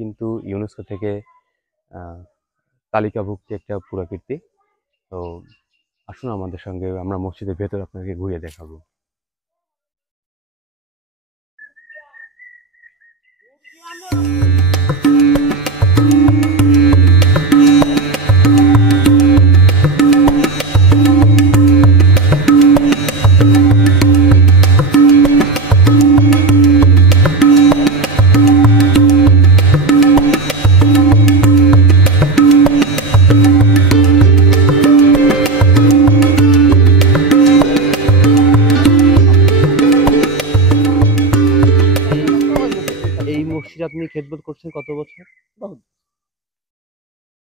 কিন্তু ইউনেস্কো থেকে তালিকাভুক্ত একটা পুরাকীর্তি। তো আসুন আমাদের সঙ্গে, আমরা মসজিদের ভেতর আপনাকে ঘুরিয়ে দেখাবো। এই মসজিদ আপনি খেদমত করছেন কত বছর? বহুত।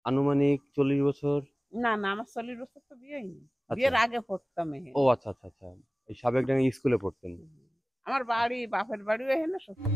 আনুমানিক 40 বছর? না না, আমার 40 বছর তো বিয়ে হয়নি। আচ্ছা। বিয়ের আগে পড়তাম এখানে। ও আচ্ছা আচ্ছা আচ্ছা, এই সাবেকডাঙ্গা স্কুলে পড়তেন? আমার বাড়ি, বাপের বাড়িও এখানে, শ্বশুর